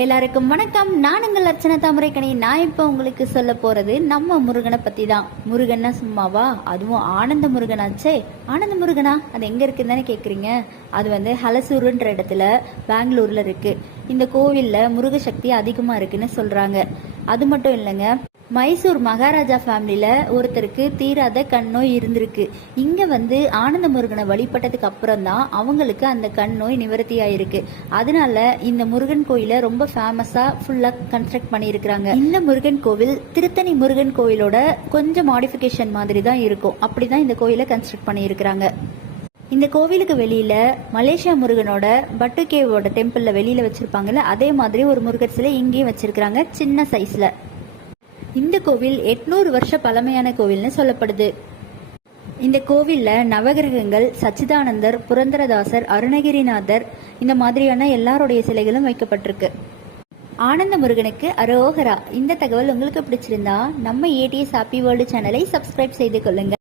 எல்லாருக்கும் வணக்கம். நான் உங்கள் அர்ச்சனா தாமரைக்கணி. நான் இப்போ உங்களுக்கு சொல்ல போறது நம்ம முருகனை பத்தி தான். முருகன்னா சும்மாவா, அதுவும் ஆனந்த முருகனாச்சே. ஆனந்த முருகனா அது எங்க இருக்குன்னு தானே கேக்குறீங்க. அது வந்து ஹலசூருன்ற இடத்துல பெங்களூர்ல இருக்கு. இந்த கோவில்ல முருக சக்தி அதிகமா இருக்குன்னு சொல்றாங்க. அது மட்டும் இல்லைங்க, மைசூர் மகாராஜா ஃபேமிலியில ஒருத்தருக்கு தீராத கண் நோய் இருந்திருக்கு. இங்க வந்து ஆனந்த முருகனை வழிபட்டதுக்கு அப்புறம் தான் அவங்களுக்கு அந்த கண் நோய் நிவர்த்தி ஆயிருக்கு. அதனால இந்த முருகன் கோயிலை ரொம்ப ஃபேமஸா ஃபுல்லா கன்ஸ்ட்ரக்ட் பண்ணியிருக்கிறாங்க. இந்த முருகன் கோவில் திருத்தணி முருகன் கோயிலோட கொஞ்சம் மாடிஃபிகேஷன் மாதிரி தான் இருக்கும். அப்படிதான் இந்த கோயிலை கன்ஸ்ட்ரக்ட் பண்ணியிருக்கிறாங்க. இந்த கோவிலுக்கு வெளியில மலேசியா முருகனோட பட்டுகேவோட டெம்பிள்ல வெளியில வச்சிருப்பாங்கல்ல, அதே மாதிரி ஒரு முருகர் சிலை இங்கேயும் வச்சிருக்கிறாங்க, சின்ன சைஸ்ல. இந்த கோவில் 800 வருஷ பழமையான கோவில்னு சொல்லப்படுது. இந்த கோவில்ல நவகிரகங்கள், சச்சிதானந்தர், புரந்தரதாசர், அருணகிரிநாதர் இந்த மாதிரியான எல்லாருடைய சிலைகளும் வைக்கப்பட்டிருக்கு. ஆனந்த முருகனுக்கு அரோகரா. இந்த தகவல் உங்களுக்கு பிடிச்சிருந்தா நம்ம ஏடிஎஸ் ஹாப்பி வேர்ல்டு சேனலை சப்ஸ்கிரைப் செய்து கொள்ளுங்க.